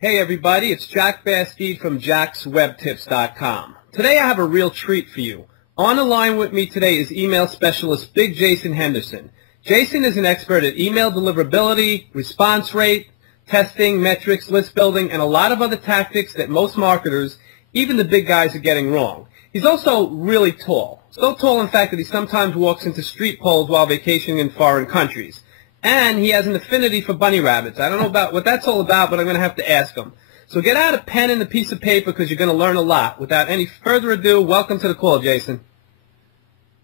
Hey everybody, it's Jack Bastide from jackswebtips.com. Today I have a real treat for you. On the line with me today is email specialist Big Jason Henderson. Jason is an expert at email deliverability, response rate, testing, metrics, list building, and a lot of other tactics that most marketers, even the big guys, are getting wrong. He's also really tall. So tall, in fact, that he sometimes walks into street poles while vacationing in foreign countries. And he has an affinity for bunny rabbits. I don't know about what that's all about, but I'm going to have to ask him. So get out a pen and a piece of paper because you're going to learn a lot. Without any further ado, welcome to the call, Jason.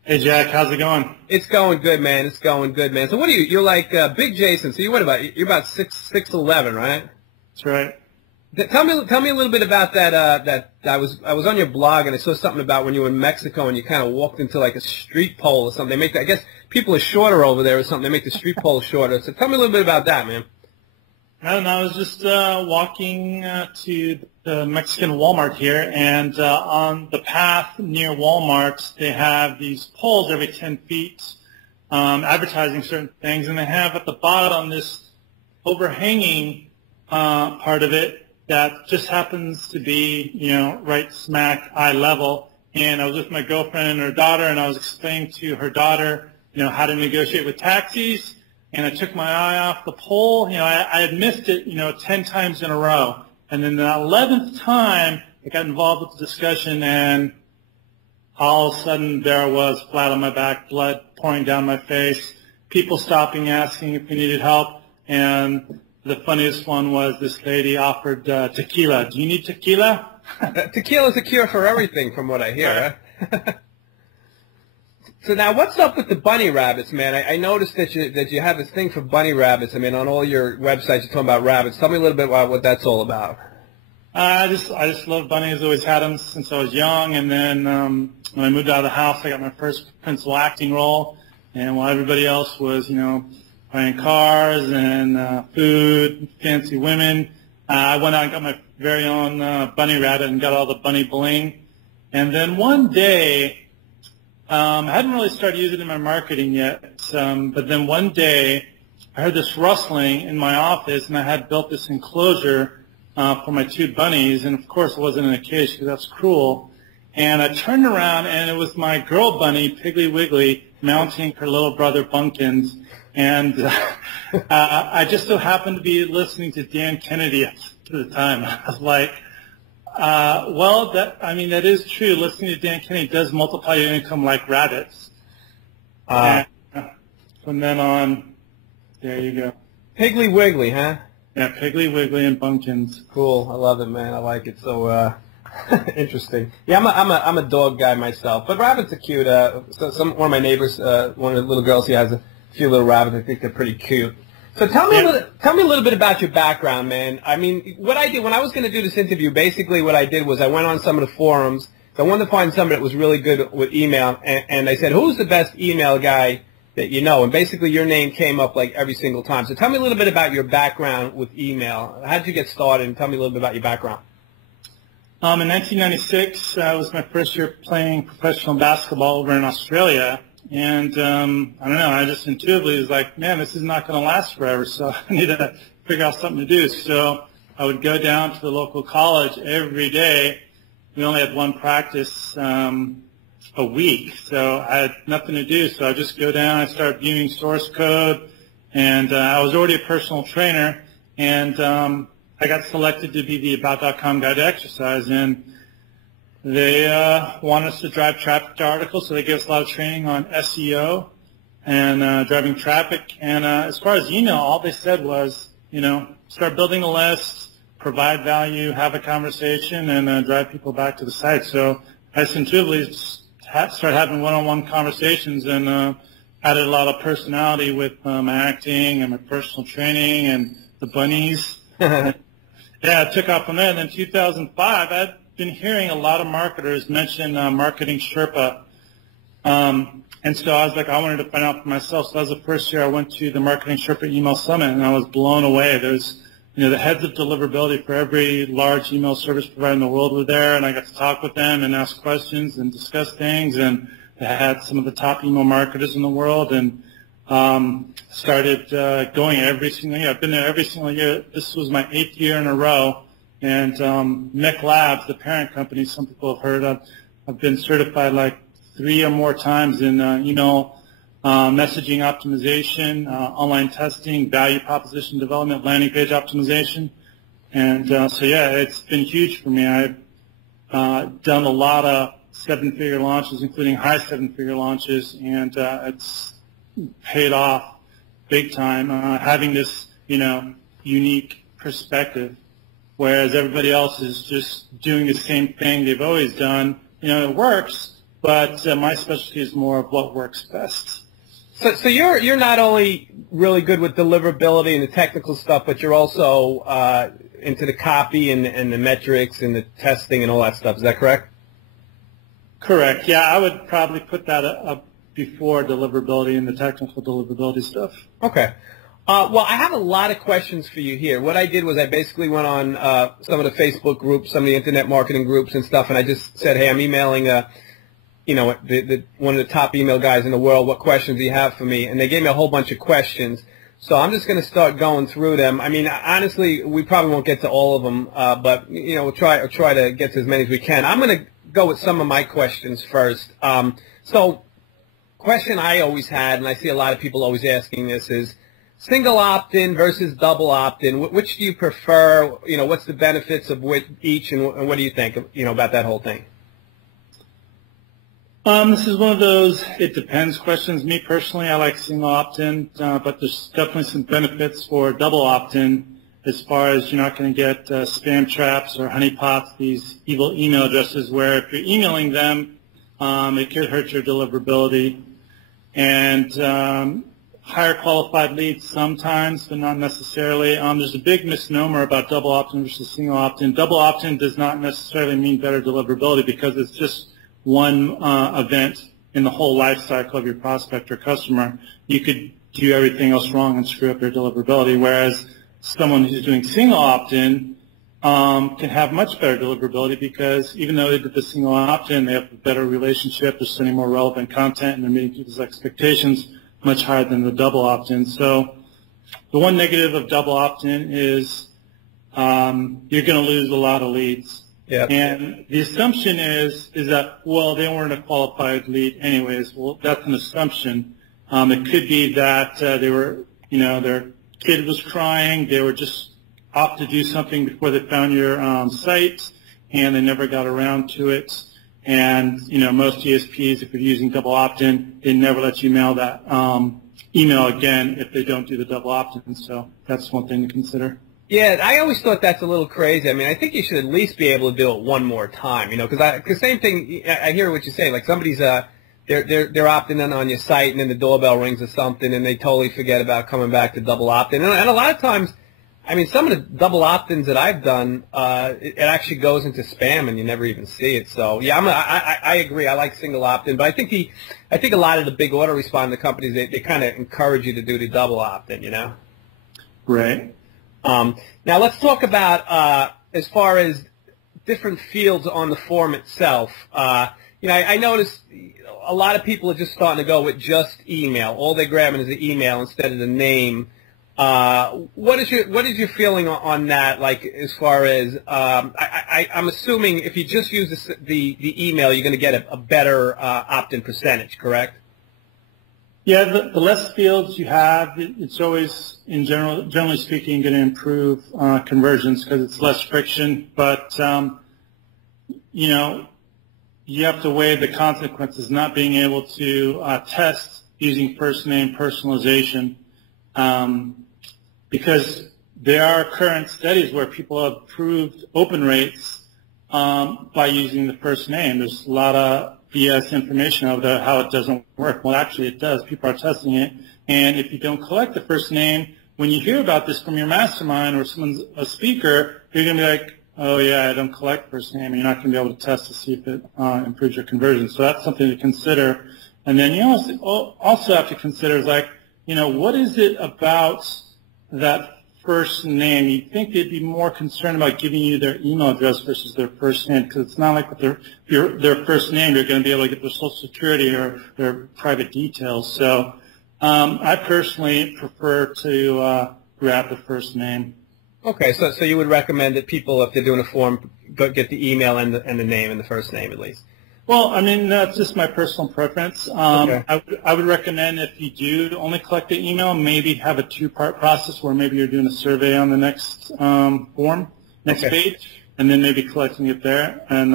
Hey, Jack. How's it going? It's going good, man. It's going good, man. So what are you? You're like Big Jason. So you're about 6'11", right? That's right. Tell me a little bit about that. I was on your blog and I saw something about when you were in Mexico and you kind of walked into like a street pole or something. I guess people are shorter over there or something. They make the street pole shorter. So tell me a little bit about that, man. I don't know. I was just walking to the Mexican Walmart here, and on the path near Walmart, they have these poles every 10 feet advertising certain things, and they have at the bottom this overhanging part of it that just happens to be, right smack eye level. And I was with my girlfriend and her daughter, and I was explaining to her daughter, how to negotiate with taxis. And I took my eye off the pole. I had missed it, 10 times in a row. And then the 11th time, I got involved with the discussion, and all of a sudden, there I was, flat on my back, blood pouring down my face, people stopping, asking if we needed help. And the funniest one was this lady offered tequila. Do you need tequila? Tequila's a cure for everything, from what I hear. Right. So now, what's up with the bunny rabbits, man? I noticed that you have this thing for bunny rabbits. I mean, on all your websites, you're talking about rabbits. Tell me a little bit about what that's all about. I just love bunnies. Always had them since I was young. And then when I moved out of the house, I got my first principal acting role. And while everybody else was, buying cars and food, fancy women, I went out and got my very own bunny rabbit and got all the bunny bling. And then one day, I hadn't really started using it in my marketing yet, but then one day I heard this rustling in my office, and I had built this enclosure for my two bunnies, and of course it wasn't in a cage because that's cruel. And I turned around, and it was my girl bunny, Piggly Wiggly, mounting her little brother Bunkins. And I just so happened to be listening to Dan Kennedy at the time. I was like, that is true. Listening to Dan Kennedy does multiply your income like rabbits. And from then on, there you go. Piggly Wiggly, huh? Yeah, Piggly Wiggly and Bunkins. Cool. I love it, man. I like it. So interesting. Yeah, I'm a dog guy myself, but rabbits are cute. One of my neighbors, one of the little girls, he has a few little rabbits. I think they're pretty cute. So tell me a little bit about your background, man. I mean, what I did when I was going to do this interview, basically what I did was I went on some of the forums. So I wanted to find somebody that was really good with email, and I said, who's the best email guy that you know? And basically your name came up like every single time. So tell me a little bit about your background with email. How did you get started? And tell me a little bit about your background. In 1996, was my first year playing professional basketball over in Australia. And I don't know, I just intuitively was like, man, this is not going to last forever, so I need to figure out something to do. So I would go down to the local college every day. We only had one practice a week, so I had nothing to do. So I just go down, I started viewing source code, and I was already a personal trainer, and I got selected to be the About.com guide to exercise, and they want us to drive traffic to articles, so they give us a lot of training on SEO and driving traffic. And as far as email, all they said was, start building a list, provide value, have a conversation, and drive people back to the site. So I just intuitively started having one-on-one conversations and added a lot of personality with my acting and my personal training and the bunnies. Yeah, it took off from there. And then 2005, I'd been hearing a lot of marketers mention marketing Sherpa. And so I was like, I wanted to find out for myself. So that was the first year I went to the Marketing Sherpa Email Summit, and I was blown away. There's, the heads of deliverability for every large email service provider in the world were there, and I got to talk with them and ask questions and discuss things. And they had some of the top email marketers in the world, and Started going every single year. I've been there every single year. This was my 8th year in a row. And Mech Labs, the parent company, some people have heard of, I've been certified like 3 or more times in email messaging optimization, online testing, value proposition development, landing page optimization. And so, yeah, it's been huge for me. I've done a lot of 7-figure launches, including high 7-figure launches, and it's paid off big time, having this, unique perspective, whereas everybody else is just doing the same thing they've always done. It works, but my specialty is more of what works best. So you're not only really good with deliverability and the technical stuff, but you're also into the copy and the metrics and the testing and all that stuff. Is that correct? Correct. Yeah, I would probably put that up before deliverability and the technical deliverability stuff. Okay. Well, I have a lot of questions for you here. What I did was I basically went on some of the Facebook groups, some of the internet marketing groups and stuff, and I just said, hey, I'm emailing one of the top email guys in the world. What questions do you have for me? And they gave me a whole bunch of questions. So I'm just going to start going through them. I mean, honestly, we probably won't get to all of them, but we'll try to get to as many as we can. I'm going to go with some of my questions first. So, question I always had, and I see a lot of people always asking this, is single opt-in versus double opt-in. Which do you prefer? What's the benefits of each, and what do you think? About that whole thing. This is one of those it depends questions. Me personally, I like single opt-in, but there's definitely some benefits for double opt-in as far as you're not going to get spam traps or honeypots, these evil email addresses where if you're emailing them, it could hurt your deliverability. And higher qualified leads sometimes, but not necessarily. There's a big misnomer about double opt-in versus single opt-in. Double opt-in does not necessarily mean better deliverability because it's just one event in the whole life cycle of your prospect or customer. You could do everything else wrong and screw up your deliverability, whereas someone who's doing single opt-in can have much better deliverability because even though they did the single opt-in, they have a better relationship, they're sending more relevant content, and they're meeting people's expectations much higher than the double opt-in. So the one negative of double opt-in is you're going to lose a lot of leads. Yep. And the assumption is that, well, they weren't a qualified lead anyways. Well, that's an assumption. It could be that they were, their kid was crying. They were just off to do something before they found your site, and they never got around to it. And, most ESPs, if you're using double opt-in, they never let you mail that email again if they don't do the double opt-in. So that's one thing to consider. Yeah, I always thought that's a little crazy. I mean, I think you should at least be able to do it one more time, because same thing. I hear what you're saying. Like somebody's they're opting in on your site, and then the doorbell rings or something, and they totally forget about coming back to double opt-in. And a lot of times, I mean, some of the double opt-ins that I've done, it actually goes into spam, and you never even see it. So yeah, I agree. I like single opt-in, but I think a lot of the big autoresponder companies they kind of encourage you to do the double opt-in. Right. Now let's talk about as far as different fields on the form itself. I noticed a lot of people are just starting to go with just email. All they're grabbing is the email instead of the name. What is your feeling on that? Like as far as I'm assuming if you just use the email, you're going to get a better opt-in percentage, correct? Yeah, the less fields you have, it's always, generally speaking, going to improve conversions because it's less friction. But, you have to weigh the consequences, not being able to test using first name personalization because there are current studies where people have proved open rates by using the first name. There's a lot of BS information about how it doesn't work. Well, actually it does. People are testing it. And if you don't collect the first name, when you hear about this from your mastermind or someone's a speaker, you're going to be like, oh, yeah, I don't collect first name. And you're not going to be able to test to see if it improves your conversion. So that's something to consider. And then you also have to consider is like, what is it about that first name? You'd think they'd be more concerned about giving you their email address versus their first name because it's not like with their first name, they're going to be able to get their social security or their private details. So I personally prefer to grab the first name. Okay, so you would recommend that people, if they're doing a form, get the email and the name and the first name at least? Well, I mean, that's just my personal preference. Okay. I would recommend if you do only collect the email, maybe have a two-part process where maybe you're doing a survey on the next next page, and then maybe collecting it there, and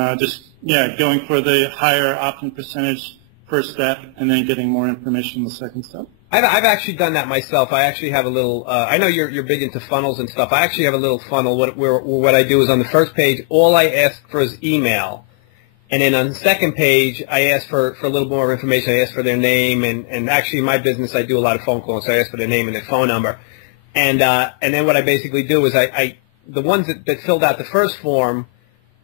going for the higher opt-in percentage first step, and then getting more information in the second step. I've actually done that myself. I actually have a little. I know you're big into funnels and stuff. I actually have a little funnel. What I do is on the first page, all I ask for is email. And then on the second page, I ask for a little more information. I ask for their name, and actually in my business, I do a lot of phone calls, so I ask for their name and their phone number. And then what I basically do is the ones that filled out the first form,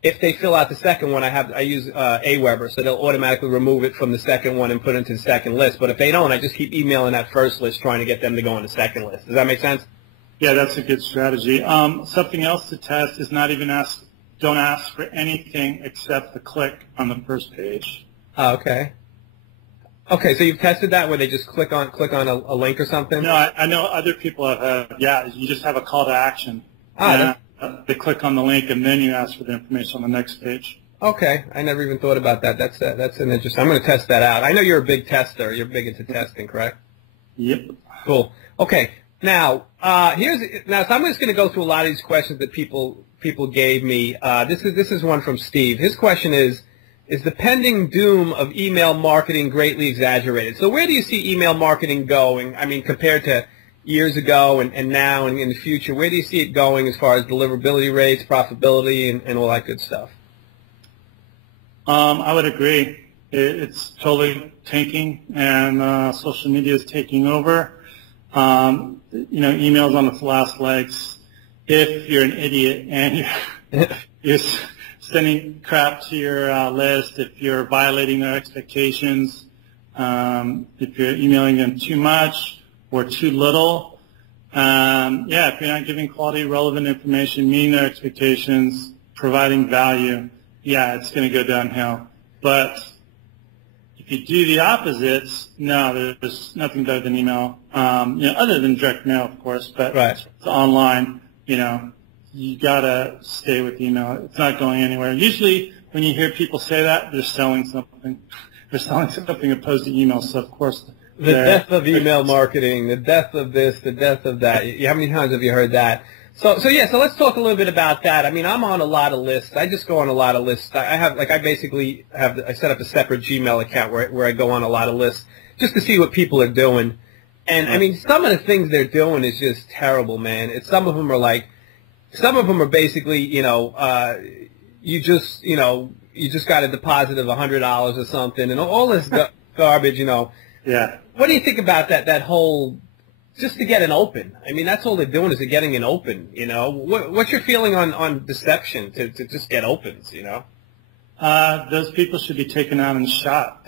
if they fill out the second one, I use Aweber, so they'll automatically remove it from the second one and put it into the second list. But if they don't, I just keep emailing that first list, trying to get them to go on the second list. Does that make sense? Yeah, that's a good strategy. Something else to test is don't ask for anything except the click on the first page. Oh, okay. Okay, so you've tested that where they just click on a link or something? No, I know other people have. You just have a call to action. They click on the link and then you ask for the information on the next page. Okay, I never even thought about that. That's an interesting. I'm going to test that out. I know you're a big tester. You're big into testing, correct? Yep. Cool. Okay. Now, so I'm just going to go through a lot of these questions that people gave me. This is one from Steve. His question is the pending doom of email marketing greatly exaggerated? So where do you see email marketing going? I mean, compared to years ago and now and in the future, where do you see it going as far as deliverability rates, profitability, and all that good stuff? I would agree. It's totally tanking, and social media is taking over. Emails on its last legs. If you're an idiot and you're sending crap to your list, if you're violating their expectations, if you're emailing them too much or too little, if you're not giving quality, relevant information, meeting their expectations, providing value, it's going to go downhill. But if you do the opposites, no, there's nothing better than email, other than direct mail, of course, but It's online. You got to stay with email. It's not going anywhere. Usually when you hear people say that, they're selling something. They're selling something opposed to email. So, of course, the death of email marketing, the death of this, the death of that. How many times have you heard that? So let's talk a little bit about that. I mean, I'm on a lot of lists. I just go on a lot of lists. I set up a separate Gmail account where I go on a lot of lists just to see what people are doing. And I mean, some of the things they're doing is just terrible, man. Some of them are basically, you just got a deposit of $100 or something, and all this garbage, Yeah. What do you think about that whole, just to get an open? I mean, that's all they're doing is they're getting an open, What's your feeling on deception to just get opens, Those people should be taken out and shot.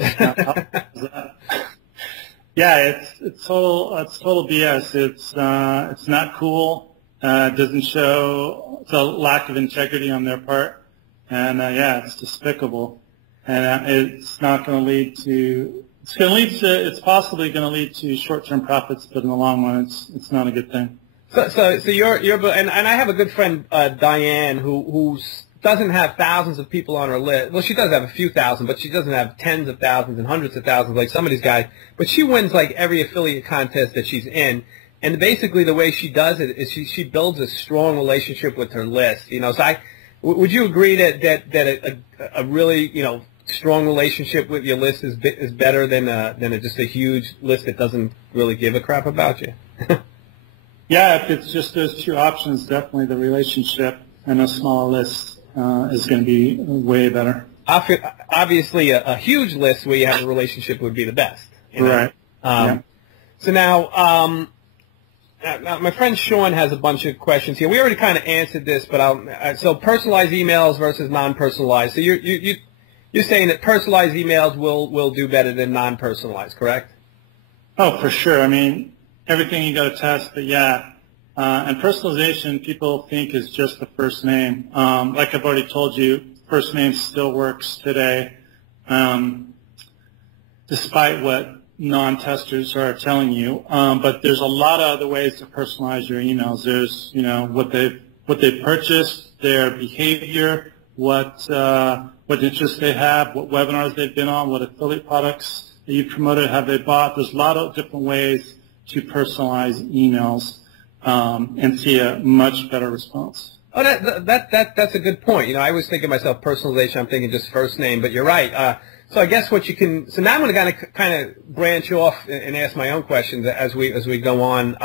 Yeah, it's total BS. It's not cool. It doesn't show. It's a lack of integrity on their part, and it's despicable. And it's not going to lead to. It's possibly going to lead to short-term profits, but in the long run, it's not a good thing. So you're and I have a good friend Diane who doesn't have thousands of people on her list. Well, she does have a few thousand, but she doesn't have tens of thousands and hundreds of thousands like some of these guys. But she wins like every affiliate contest that she's in. And basically the way she does it is she builds a strong relationship with her list. So would you agree that a really strong relationship with your list is better than just a huge list that doesn't really give a crap about you? Yeah, if it's just those two options, definitely the relationship and a small list is going to be way better. Obviously, a huge list where you have a relationship would be the best. Right. So now, my friend Sean has a bunch of questions here. We already kind of answered this, but so personalized emails versus non-personalized. So you're saying that personalized emails will do better than non-personalized, correct? Oh, for sure. I mean, everything you got to test, but and personalization, people think is just the first name. Like I've already told you, first name still works today, despite what non-testers are telling you. But there's a lot of other ways to personalize your emails. There's, what they've purchased, their behavior, what interests they have, what webinars they've been on, what affiliate products that you've promoted have they bought. There's a lot of different ways to personalize emails and see a much better response. Oh, that's a good point. I was thinking myself personalization. I'm thinking just first name, but you're right. So I guess what you can. So now I'm going to kind of branch off and ask my own questions as we go on.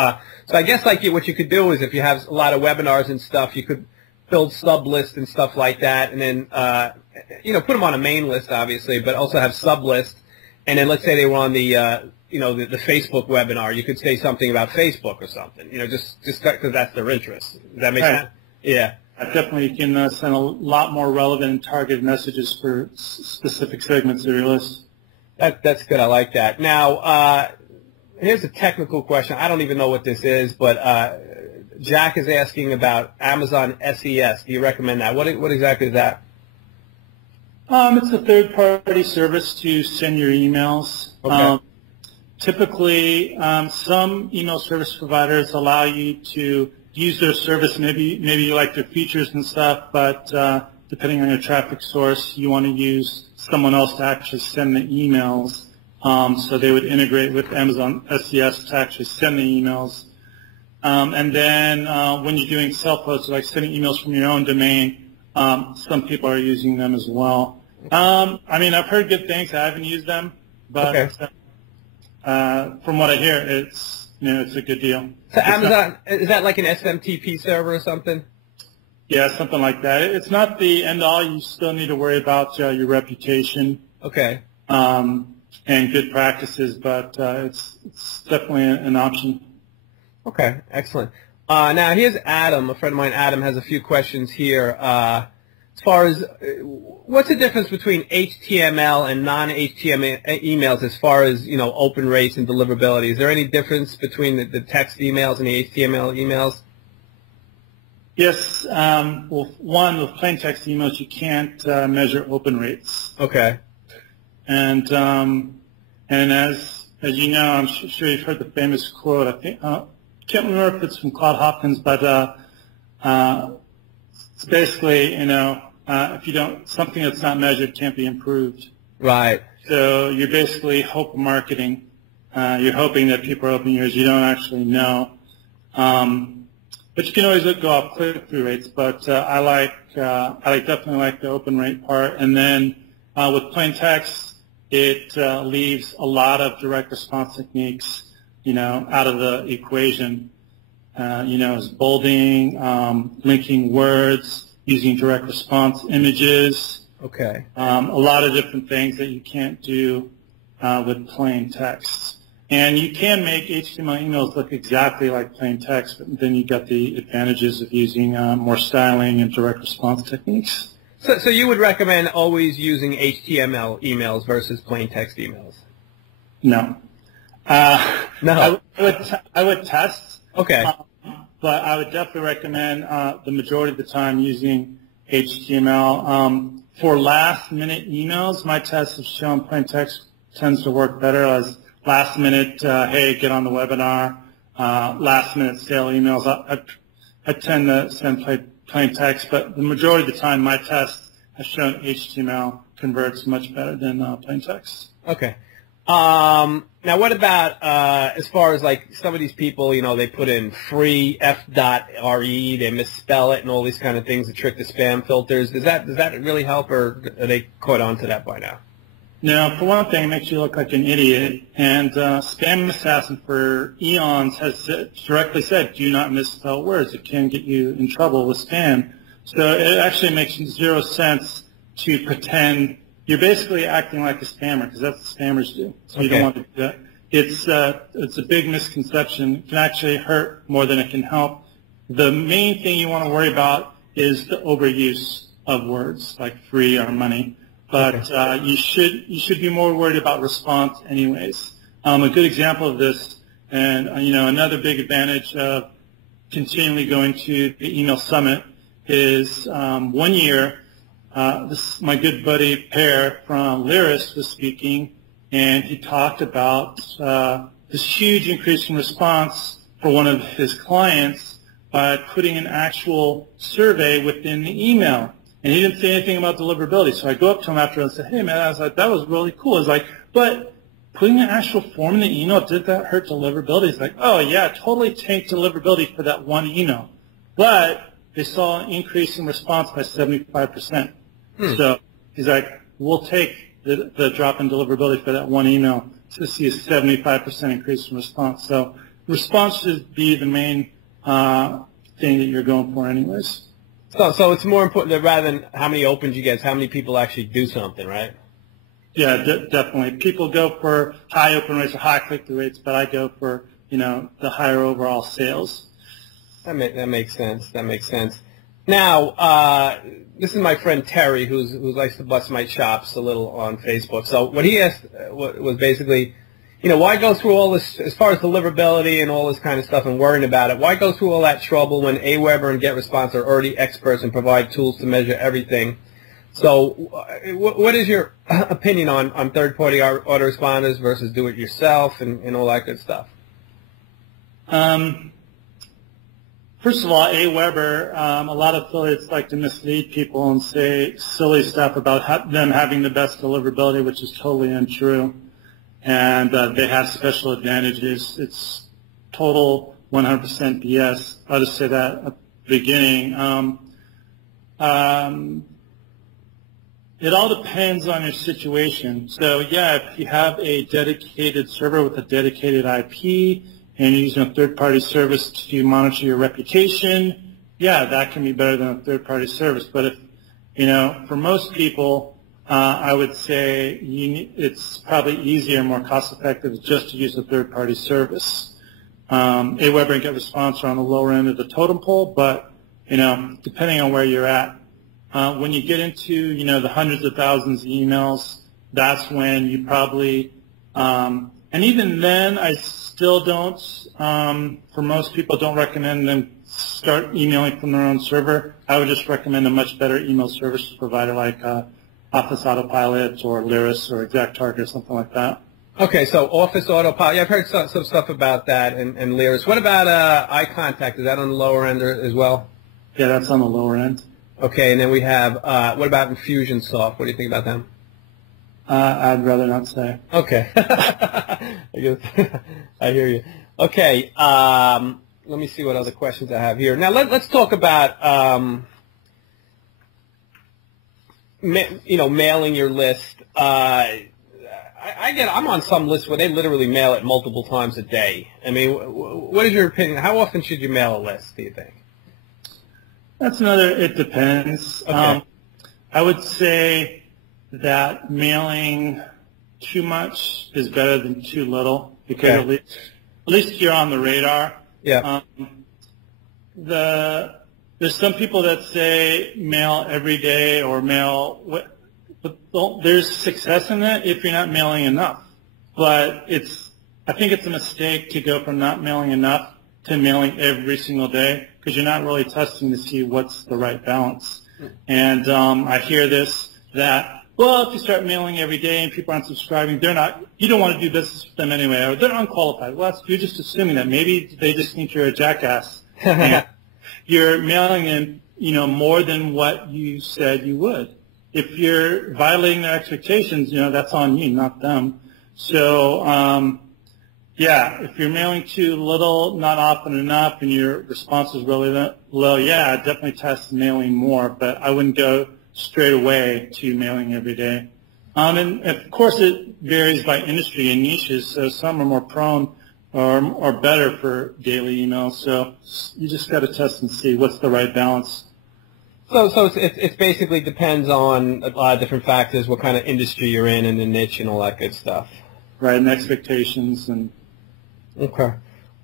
So I guess what you could do is if you have a lot of webinars and stuff, you could build sub lists and stuff like that, and then put them on a main list, obviously, but also have sub lists. And then let's say they were on the the Facebook webinar, you could say something about Facebook or something. Just because that's their interest. Does that make sense? Yeah. Definitely, you can send a lot more relevant and targeted messages for specific segments of your list. That's good. I like that. Now, here's a technical question. I don't even know what this is, but Jack is asking about Amazon SES. Do you recommend that? What exactly is that? It's a third-party service to send your emails. Okay. Typically, some email service providers allow you to use their service. Maybe you like their features and stuff, but depending on your traffic source, you want to use someone else to actually send the emails. So they would integrate with Amazon SES to actually send the emails. And then when you're doing self-hosted, like sending emails from your own domain, some people are using them as well. I've heard good things. I haven't used them, but okay. From what I hear, it's a good deal. So Amazon, is that like an SMTP server or something? Yeah, something like that. It's not the end-all. You still need to worry about your reputation. Okay. And good practices, but it's definitely an option. Okay, excellent. Now, here's Adam. A friend of mine, Adam, has a few questions here. As far as what's the difference between HTML and non-HTML emails as far as, open rates and deliverability? Is there any difference between the text emails and the HTML emails? Yes. Well, one, with plain text emails, you can't measure open rates. Okay. And as you know, I'm sure you've heard the famous quote. I can't remember if it's from Claude Hopkins, but it's basically, if you don't, something that's not measured can't be improved. Right. So you're basically hope marketing. You're hoping that people are opening yours. You don't actually know. But you can always go off click-through rates. But I definitely like the open rate part. And then with plain text, it leaves a lot of direct response techniques, out of the equation. Is bolding, linking words, using direct response images. Okay. A lot of different things that you can't do with plain text. And you can make HTML emails look exactly like plain text, but then you got the advantages of using more styling and direct response techniques. So you would recommend always using HTML emails versus plain text emails? No. No. I would test. Okay. But I would definitely recommend the majority of the time using HTML. For last-minute emails, my tests have shown plain text tends to work better as last-minute, hey, get on the webinar, last-minute sale emails. I tend to send plain text, but the majority of the time my tests have shown HTML converts much better than plain text. Okay. Now, what about as far as like some of these people, they put in free f.re, they misspell it, and all these kind of things to trick the spam filters. Does that really help, or are they caught on to that by now? No, for one thing, it makes you look like an idiot. And Spam Assassin for eons has directly said, do not misspell words. It can get you in trouble with spam. So it actually makes zero sense to pretend. You're basically acting like a spammer because that's what spammers do. So you don't want to do that. It's a big misconception. It can actually hurt more than it can help. The main thing you want to worry about is the overuse of words like free or money. But you should be more worried about response anyways. A good example of this, and another big advantage of continually going to the email summit is 1 year. My good buddy Per from Lyris was speaking, and he talked about this huge increase in response for one of his clients by putting an actual survey within the email. And he didn't say anything about deliverability. So I go up to him after and said, hey, man, I was like, that was really cool. I was like, but putting an actual form in the email, did that hurt deliverability? He's like, oh, yeah, totally tanked deliverability for that one email. But they saw an increase in response by 75%. So he's like, we'll take the drop in deliverability for that one email to see a 75% increase in response. So response should be the main thing that you're going for anyways. So it's more important that rather than how many opens you get, it's how many people actually do something, right? Yeah, definitely. People go for high open rates or high click-through rates, but I go for, the higher overall sales. That makes sense. That makes sense. Now, this is my friend Terry, who likes to bust my chops a little on Facebook. So what he asked was basically, why go through all this, as far as deliverability and all this kind of stuff and worrying about it, why go through all that trouble when Aweber and GetResponse are already experts and provide tools to measure everything? So what is your opinion on third-party autoresponders versus do-it-yourself and all that good stuff? First of all, Aweber, a lot of affiliates like to mislead people and say silly stuff about them having the best deliverability, which is totally untrue. And they have special advantages. It's total 100% BS. I'll just say that at the beginning. It all depends on your situation. So, yeah, if you have a dedicated server with a dedicated IP and you're using a third-party service to monitor your reputation, yeah, that can be better than a third-party service. But if, for most people, I would say it's probably easier and more cost-effective just to use a third-party service. Aweber and GetResponse are on the lower end of the totem pole, but, depending on where you're at, when you get into, the hundreds of thousands of emails, that's when you probably, and even then, I still don't, for most people, don't recommend them start emailing from their own server. I would just recommend a much better email service provider like Office Autopilot or Lyris or ExactTarget or something like that. Okay, so Office Autopilot. Yeah, I've heard some stuff about that and Lyris. What about iContact? Is that on the lower end as well? Yeah, that's on the lower end. Okay, and then we have, what about Infusionsoft? What do you think about them? I'd rather not say. Okay. I guess I hear you. Okay, let me see what other questions I have here. Now, let's talk about, mailing your list. I'm on some lists where they literally mail it multiple times a day. I mean, what is your opinion? How often should you mail a list, do you think? That's it depends. Okay. I would say that mailing too much is better than too little because okay. at least you're on the radar. Yeah. There's some people that say mail every day or mail, but there's success in that if you're not mailing enough. But I think it's a mistake to go from not mailing enough to mailing every single day because you're not really testing to see what's the right balance. And I hear this that, well, if you start mailing every day and people aren't subscribing, you don't want to do business with them anyway, or they're unqualified. Well, you're just assuming that. Maybe they just think you're a jackass. And you're mailing them, more than what you said you would. If you're violating their expectations, that's on you, not them. So, yeah, if you're mailing too little, not often enough, and your response is really low, yeah, definitely test mailing more, but I wouldn't go straight away to mailing every day. And of course, it varies by industry and niches, so some are more prone or better for daily emails, so you just got to test and see what's the right balance. So it basically depends on a lot of different factors, what kind of industry you're in and the niche and all that good stuff. Right, and expectations and... Okay.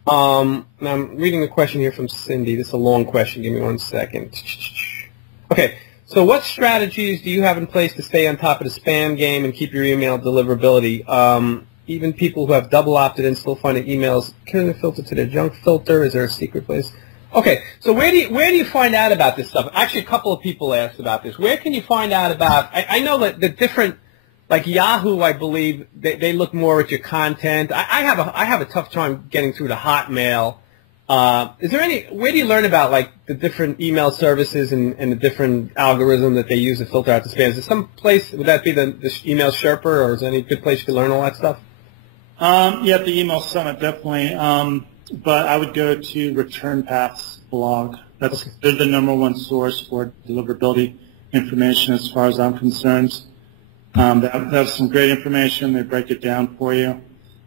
Now I'm reading a question here from Cindy. This is a long question. Give me 1 second. Okay. So what strategies do you have in place to stay on top of the spam game and keep your email deliverability? Even people who have double opted in still find emails can filter to their junk filter. Is there a secret place? Okay. So where do you find out about this stuff? Actually, a couple of people asked about this. Where can you find out about? I know that the different like Yahoo, I believe they look more at your content. I have a tough time getting through to Hotmail. Is there where do you learn about like the different email services and the different algorithm that they use to filter out the spam? Is there some place, would that be the Email Sherpa, or is there any good place you can learn all that stuff? Yeah, the Email Summit, definitely. But I would go to Return Path's blog. They're the #1 source for deliverability information as far as I'm concerned. They have some great information. They break it down for you.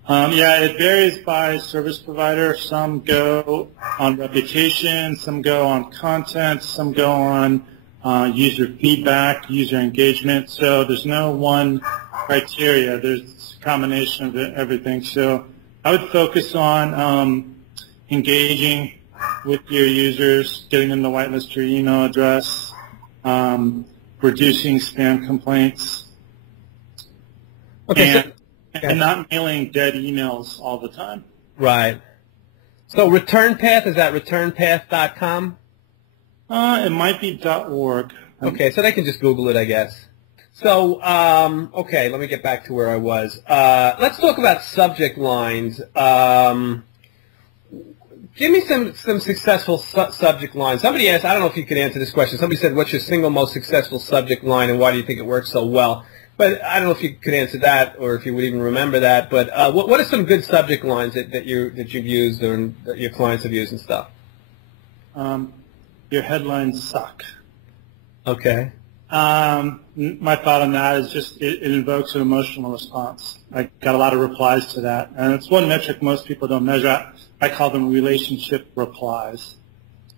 Yeah, it varies by service provider. Some go on reputation, some go on content, some go on user feedback, user engagement. So there's no one criteria. There's a combination of everything. So I would focus on engaging with your users, getting them to whitelist your email address, reducing spam complaints, and not mailing dead emails all the time. Right. So Return Path, is that returnpath.com? It might be .org. Okay, so they can just Google it, I guess. So, okay, let me get back to where I was. Let's talk about subject lines. Give me some successful subject lines. Somebody asked, I don't know if you could answer this question. Somebody said, what's your single most successful subject line and why do you think it works so well? But I don't know if you could answer that or if you would even remember that. But what are some good subject lines that you've used or that your clients have used and stuff? Your headlines suck. Okay. My thought on that is just it invokes an emotional response. I got a lot of replies to that. And it's one metric most people don't measure. I call them relationship replies.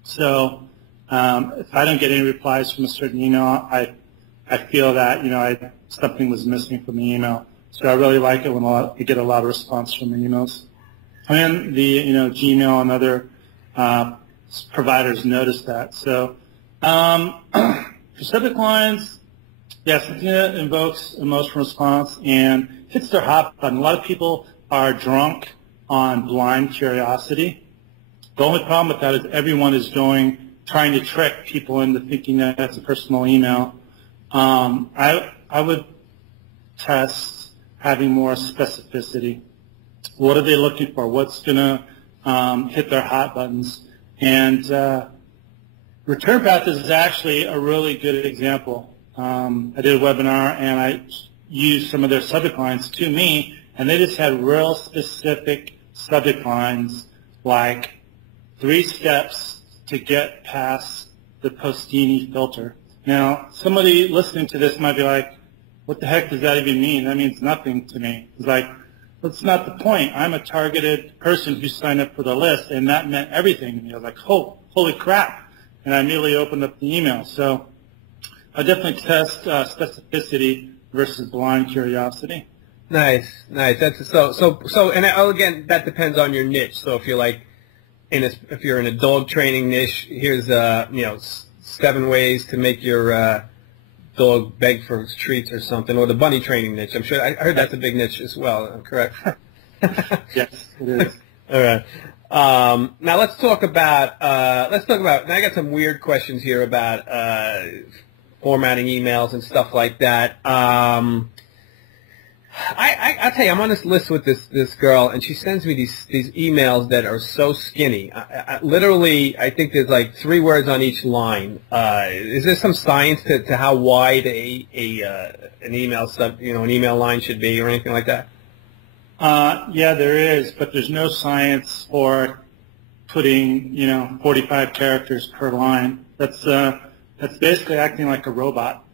So if I don't get any replies from a certain email, I feel that, something was missing from the email. So I really like it when you get a lot of response from the emails. And the, Gmail and other providers notice that. So for subject lines, yes, something that invokes emotional response and hits their hot button. A lot of people are drunk on blind curiosity. The only problem with that is everyone is trying to trick people into thinking that that's a personal email. I would test having more specificity. What are they looking for? What's going to hit their hot buttons? And Return Path is actually a really good example. I did a webinar and I used some of their subject lines to me, and they just had real specific subject lines like 3 steps to get past the Postini filter. Now, somebody listening to this might be like, what the heck does that even mean? That means nothing to me. It's like, that's not the point. I'm a targeted person who signed up for the list, and that meant everything to me. I was like, holy crap. And I immediately opened up the email. So I definitely test specificity versus blind curiosity. Nice. That's so. And again, that depends on your niche. So if you're like if you're in a dog training niche, here's 7 ways to make your dog beg for treats or something, or the bunny training niche. I'm sure I heard that's a big niche as well. I'm correct. Yes, it is. All right. Now let's talk about. Now I got some weird questions here about formatting emails and stuff like that. I'll tell you, I'm on this list with this girl, and she sends me these emails that are so skinny. Literally, I think there's like 3 words on each line. Is there some science to how wide an email line should be, or anything like that? Yeah, there is, but there's no science for putting 45 characters per line. That's basically acting like a robot.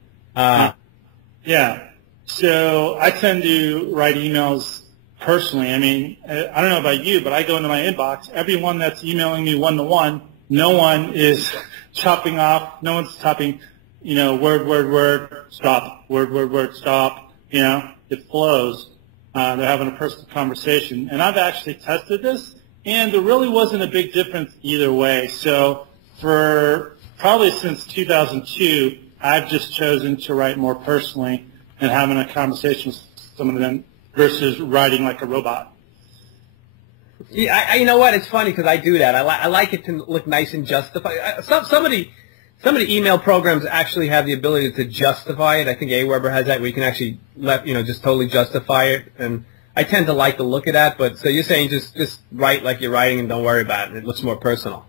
Yeah. So I tend to write emails personally. I mean, I don't know about you, but I go into my inbox. Everyone that's emailing me one-to-one, no one is chopping off. No one's chopping, word, stop, word, stop. It flows. They're having a personal conversation. And I've actually tested this, and there really wasn't a big difference either way. So for probably since 2002, I've just chosen to write more personally and having a conversation with some of them versus writing like a robot. Yeah, you know what? It's funny because I do that. I like it to look nice and justified. Some of the email programs actually have the ability to justify it. I think Aweber has that, where you can actually just totally justify it. And I tend to like the look of that. But so you're saying just write like you're writing and don't worry about it. It looks more personal.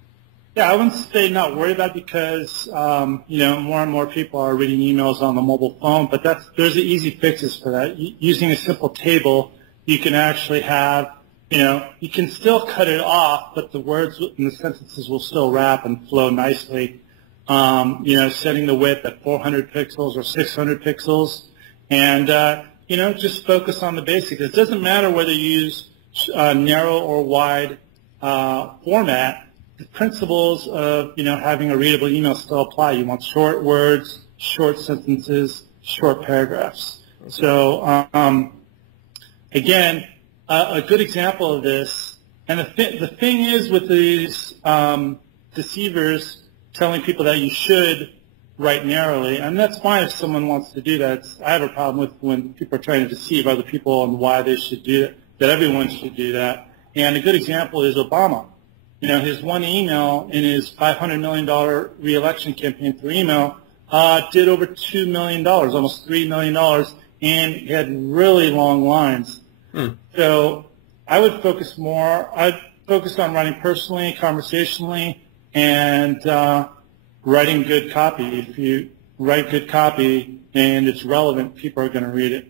Yeah, I wouldn't say not worried about it because more and more people are reading emails on the mobile phone. But there's the easy fixes for that. Using a simple table, you can actually have you can still cut it off, but the words and the sentences will still wrap and flow nicely. Setting the width at 400 pixels or 600 pixels, and just focus on the basics. It doesn't matter whether you use narrow or wide format. The principles of having a readable email still apply. You want short words, short sentences, short paragraphs. So again, a good example of this, and the thing is with these deceivers telling people that you should write narrowly, and that's fine if someone wants to do that. I have a problem with when people are trying to deceive other people on why they should do it, that everyone should do that. And a good example is Obama. His one email in his $500 million re-election campaign through email did over $2 million, almost $3 million, and he had really long lines. So I would focus more. I'd focus on writing personally, conversationally, and writing good copy. If you write good copy and it's relevant, people are going to read it.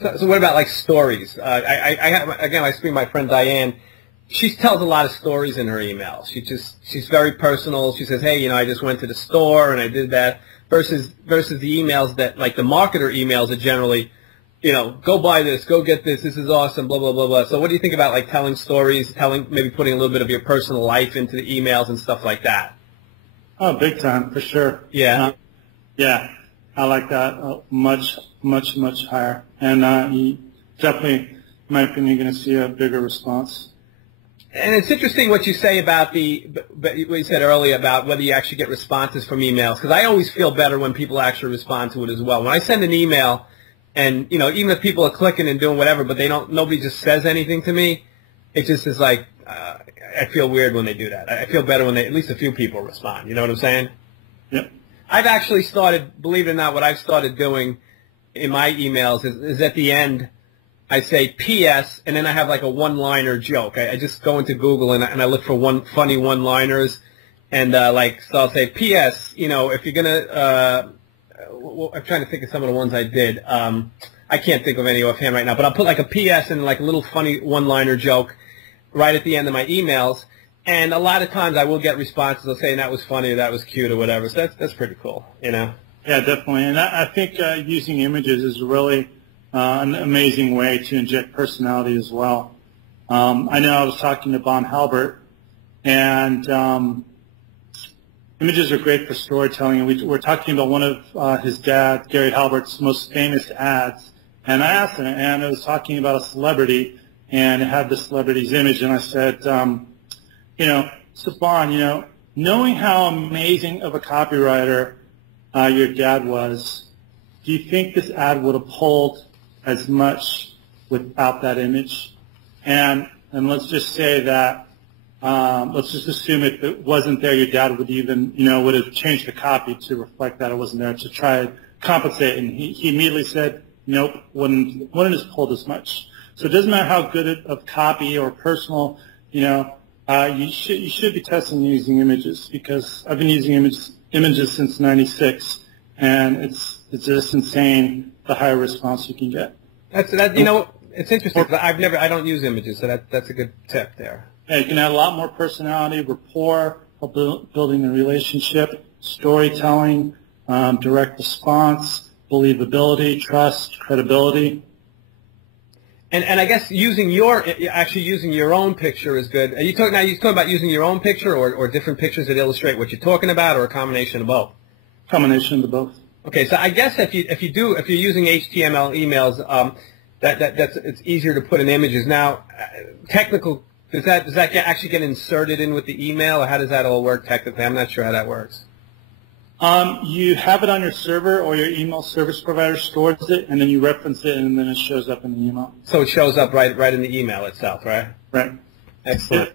So what about like stories? I speak to my friend Diane. She tells a lot of stories in her emails. She's very personal. She says, hey, I just went to the store and I did that. Versus the emails that, like the marketer emails, are generally, go buy this, go get this is awesome, blah, blah, blah, blah. So what do you think about like telling stories, maybe putting a little bit of your personal life into the emails and stuff like that? Oh, big time, for sure. Yeah. Yeah, I like that much, much, much higher. And you definitely, in my opinion, going to see a bigger response. And it's interesting what you say about what you said earlier about whether you actually get responses from emails, because I always feel better when people actually respond to it as well. When I send an email, and even if people are clicking and doing whatever, but nobody just says anything to me, it just is like I feel weird when they do that. I feel better when at least a few people respond. You know what I'm saying? Yep. I've actually started, believe it or not, what I've started doing in my emails is at the end, I say P.S. and then I have like a one-liner joke. I just go into Google and I look for funny one-liners, and so I'll say P.S. If you're gonna, I'm trying to think of some of the ones I did. I can't think of any offhand right now, but I'll put like a P.S. and like a little funny one-liner joke right at the end of my emails. And a lot of times I will get responses. They'll say that was funny, or that was cute, or whatever. So that's pretty cool, Yeah, definitely. And I think using images is really an amazing way to inject personality as well. I know I was talking to Bon Halbert, and images are great for storytelling. And we're talking about one of his dad, Gary Halbert's most famous ads. And I asked him, and I was talking about a celebrity, and it had the celebrity's image. And I said, so Bon, knowing how amazing of a copywriter your dad was, do you think this ad would have pulled as much without that image? And let's just say that, let's just assume if it wasn't there, your dad would even, would have changed the copy to reflect that it wasn't there, to try and compensate. And he immediately said, nope, wouldn't have pulled as much. So it doesn't matter how good of copy or personal, you should be testing using images, because I've been using images since '96, and it's just insane the higher response you can get. It's interesting because I don't use images, so that's a good tip there. Yeah, you can add a lot more personality, rapport, building a relationship, storytelling, direct response, believability, trust, credibility. And I guess using your own picture is good. Are you talking about using your own picture or different pictures that illustrate what you're talking about, or a combination of both? Combination of both. Okay, so I guess if you're using HTML emails, it's easier to put in images. Now, does that actually get inserted in with the email, or how does that all work technically? I'm not sure how that works. You have it on your server, or your email service provider stores it, and then you reference it, and then it shows up in the email. So it shows up right in the email itself, right? Right. Excellent.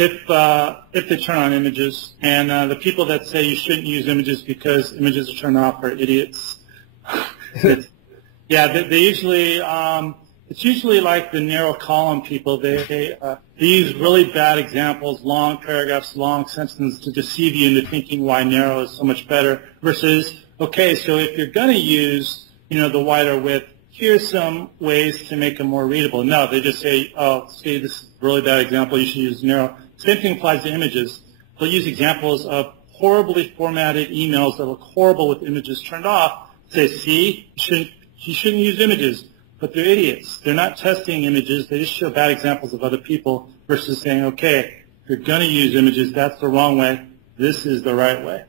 if they turn on images, and the people that say you shouldn't use images because images are turned off are idiots. Yeah, they usually it's usually like the narrow column people. They use really bad examples, long paragraphs, long sentences to deceive you into thinking why narrow is so much better. Versus, okay, so if you're going to use the wider width, here's some ways to make them more readable. No, they just say, oh, see, this is a really bad example. You should use narrow. Same thing applies to images. They'll use examples of horribly formatted emails that look horrible with images turned off. Say, see, you shouldn't use images. But they're idiots. They're not testing images. They just show bad examples of other people versus saying, okay, if you're going to use images, that's the wrong way. This is the right way.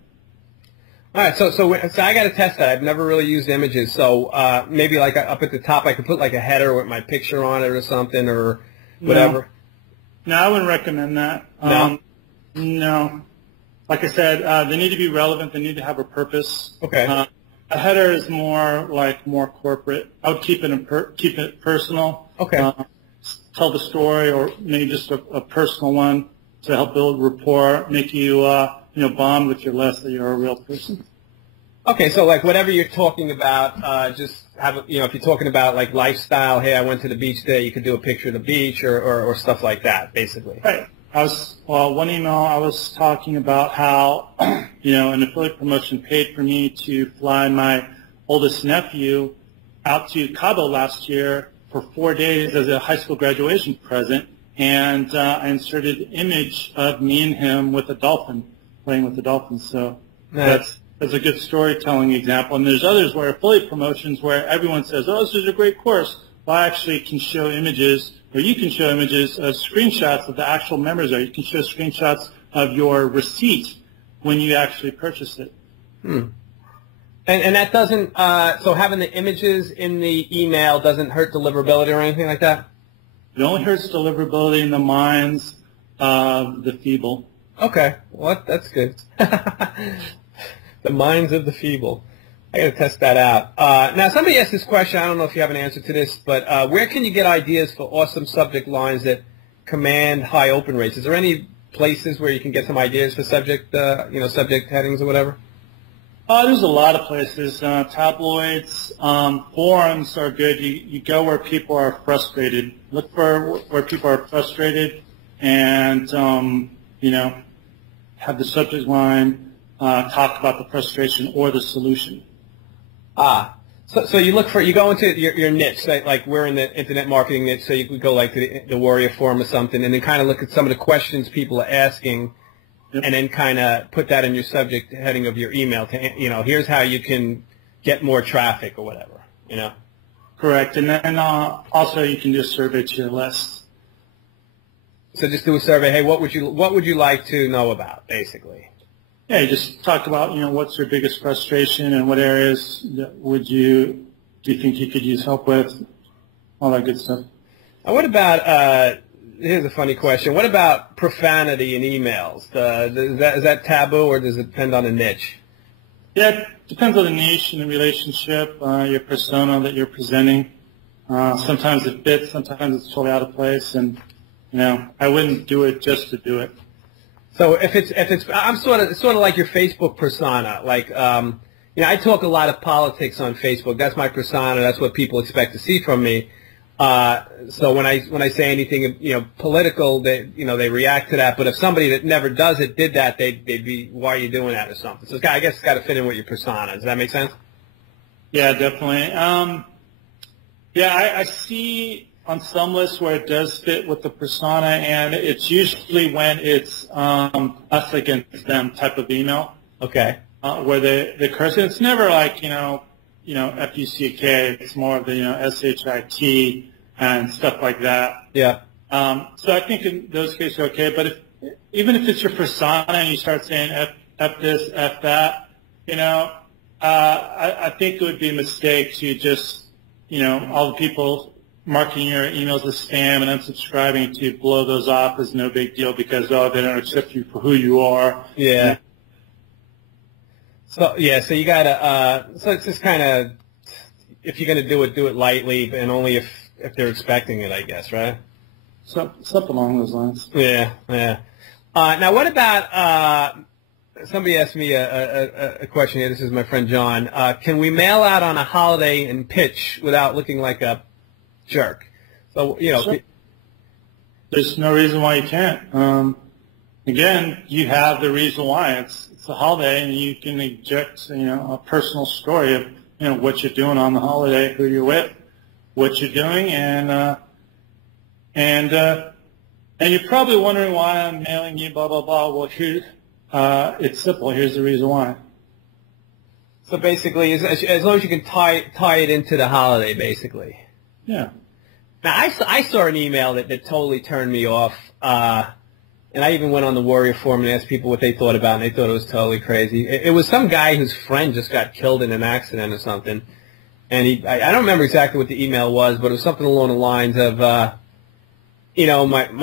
All right, so I got to test that. I've never really used images, so maybe like up at the top I could put like a header with my picture on it or something or whatever. No, I wouldn't recommend that. No. Like I said, they need to be relevant. They need to have a purpose. Okay. A header is more corporate. I would keep it personal. Okay. Tell the story, or maybe just a personal one to help build rapport, make you bond with your list that you're a real person. Okay, so like whatever you're talking about, just have if you're talking about like lifestyle, hey, I went to the beach today, you could do a picture of the beach or stuff like that, basically. Right. One email I was talking about how, an affiliate promotion paid for me to fly my oldest nephew out to Cabo last year for 4 days as a high school graduation present, and I inserted an image of me and him with a dolphin, playing with the dolphins. So nice. That's a good storytelling example. And there's others where affiliate promotions where everyone says, oh, this is a great course. Well, I actually can show images, or you can show images of screenshots of the actual members there. You can show screenshots of your receipt when you actually purchased it. And that doesn't, so having the images in the email doesn't hurt deliverability or anything like that? It only hurts deliverability in the minds of the feeble. Okay, well, that's good. The minds of the feeble. I got to test that out. Now, somebody asked this question. I don't know if you have an answer to this, but where can you get ideas for awesome subject lines that command high open rates? Is there any places where you can get some ideas for subject, subject headings or whatever? There's a lot of places. Tabloids, forums are good. You go where people are frustrated. Look for where people are frustrated, and have the subject line talk about the frustration or the solution. So you go into your niche, like we're in the internet marketing niche, so you could go like to the Warrior Forum or something, and then kind of look at some of the questions people are asking, yep. And then kind of put that in your subject heading of your email to, here's how you can get more traffic or whatever, Correct, and also you can do a survey to your list. So just do a survey. Hey, what would you like to know about, basically? Yeah, you just talk about, what's your biggest frustration and what areas do you think you could use help with, all that good stuff. What about, here's a funny question, what about profanity in emails? Is that taboo or does it depend on the niche? Yeah, it depends on the niche and the relationship, your persona that you're presenting. Sometimes it fits, sometimes it's totally out of place, and, I wouldn't do it just to do it. So if it's I'm sort of like your Facebook persona. Like I talk a lot of politics on Facebook. That's my persona. That's what people expect to see from me. So when I say anything political, they react to that. But if somebody that never does it did that, they'd be, why are you doing that or something. So I guess it's got to fit in with your persona. Does that make sense? Yeah, definitely. I see on some lists where it does fit with the persona, and it's usually when it's us against them type of email. Okay. Where they curse. It's never like, F-U-C-K. It's more of the, S-H-I-T and stuff like that. Yeah. So I think in those cases are okay. But even if it's your persona and you start saying F this, F that, I think it would be a mistake to just, all the people marking your emails as spam and unsubscribing to blow those off is no big deal because, they don't accept you for who you are. Yeah. So you gotta, so it's just kind of, if you're gonna do it lightly and only if they're expecting it, I guess, right? Something along those lines. Yeah, yeah. Now, what about somebody asked me a question here. This is my friend John. Can we mail out on a holiday and pitch without looking like a jerk? So, Sure. There's no reason why you can't. Again, you have the reason why. It's a holiday, and you can inject, a personal story of, what you're doing on the holiday, who you're with, what you're doing, and you're probably wondering why I'm mailing you, blah, blah, blah. Well, it's simple. Here's the reason why. So basically, as long as you can tie it into the holiday, basically. Yeah. Now, I saw an email that totally turned me off, and I even went on the Warrior Forum and asked people what they thought about it, and they thought it was totally crazy. It was some guy whose friend just got killed in an accident or something, and I don't remember exactly what the email was, but it was something along the lines of, my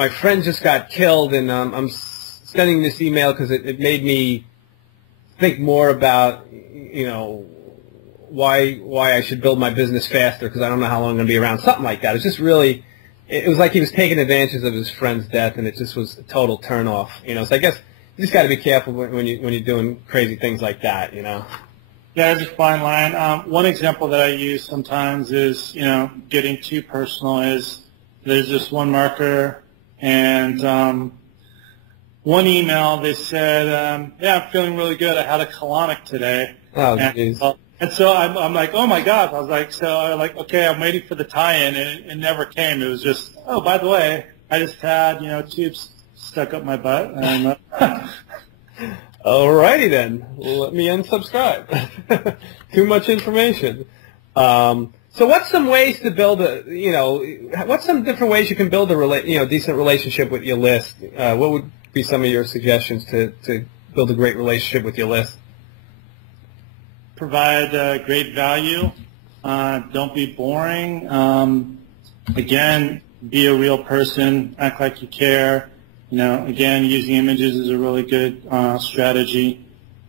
friend just got killed, and I'm sending this email because it made me think more about, why I should build my business faster because I don't know how long I'm going to be around. Something like that. It's just really, it was like he was taking advantage of his friend's death, and it just was a total turnoff. So I guess you just got to be careful when you're doing crazy things like that. Yeah, there's a fine line. One example that I use sometimes is, getting too personal. Is there's this one marketer, and one email they said, "Yeah, I'm feeling really good. I had a colonic today." Oh, jeez. And so I'm like, oh my God! I was like, okay, I'm waiting for the tie-in, and it never came. It was just, oh, by the way, I just had tubes stuck up my butt. And alrighty then, let me unsubscribe. Too much information. So, what's some ways to build what's some different ways you can build a decent relationship with your list? What would be some of your suggestions to build a great relationship with your list? Provide great value. Don't be boring. Again, be a real person. Act like you care. Again, using images is a really good strategy.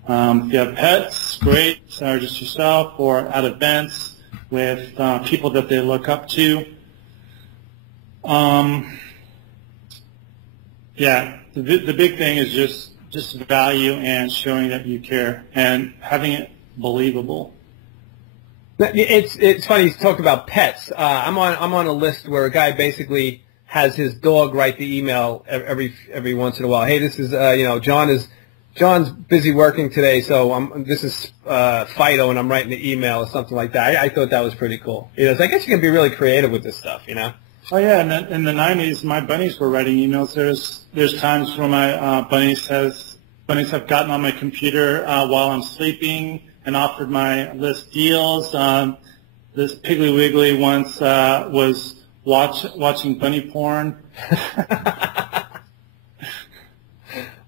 If you have pets, great. Or just yourself, or at events with people that they look up to. The big thing is just value and showing that you care and having it believable. It's funny you talk about pets. I'm on a list where a guy basically has his dog write the email every once in a while. Hey, this is John's busy working today, so this is Fido, and I'm writing the email or something like that. I thought that was pretty cool. So I guess you can be really creative with this stuff. Oh yeah, and in the 90s, my bunnies were writing emails. There's times where my bunnies have gotten on my computer while I'm sleeping and offered my list deals. This Piggly Wiggly once was watching bunny porn.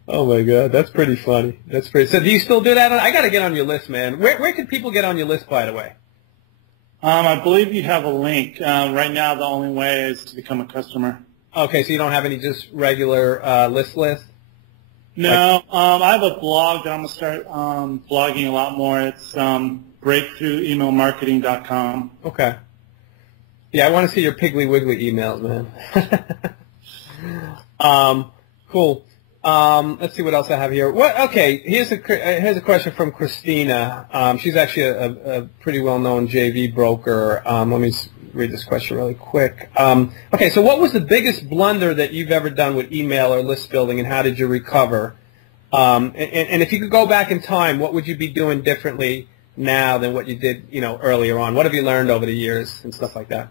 Oh my God, that's pretty funny. So do you still do that? I got to get on your list, man. Where can people get on your list, by the way? I believe you have a link. Right now, the only way is to become a customer. Okay, so you don't have any just regular list? No, I have a blog that I'm going to start blogging a lot more. It's breakthroughemailmarketing.com. Okay. Yeah, I want to see your Piggly Wiggly emails, man. Cool. Let's see what else I have here. Okay, here's a question from Christina. She's actually a pretty well-known JV broker. Let me read this question really quick. Okay, so what was the biggest blunder that you've ever done with email or list building, and how did you recover? And if you could go back in time, what would you be doing differently now than what you did, earlier on? What have you learned over the years and stuff like that?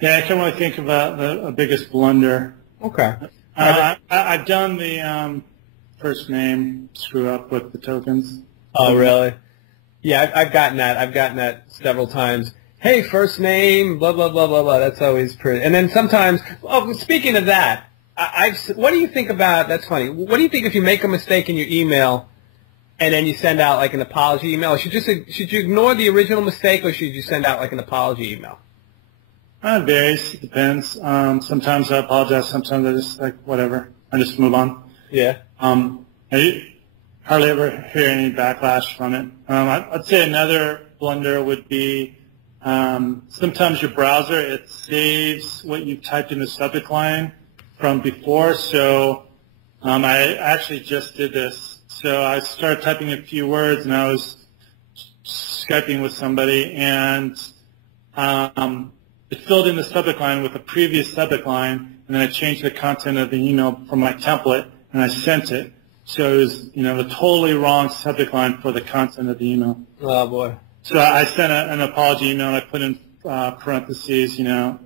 Yeah, I can't really think about the biggest blunder. Okay. I've done the first name screw up with the tokens. Oh, really? Yeah, I've gotten that. I've gotten that several times. Hey, first name, blah, blah, blah, blah, blah. That's always pretty. And then sometimes, speaking of that, what do you think about, that's funny, what do you think if you make a mistake in your email and then you send out like an apology email? Should you ignore the original mistake, or should you send out like an apology email? It varies. It depends. Sometimes I apologize. Sometimes I just whatever. I just move on. Yeah. I hardly ever hear any backlash from it. I'd say another blunder would be sometimes your browser, it saves what you typed in the subject line from before. So I actually just did this. So I started typing a few words, and I was Skyping with somebody, and it filled in the subject line with a previous subject line, and then I changed the content of the email from my template, and I sent it. So it was, the totally wrong subject line for the content of the email. Oh, boy. So I sent an apology email, and I put in parentheses, my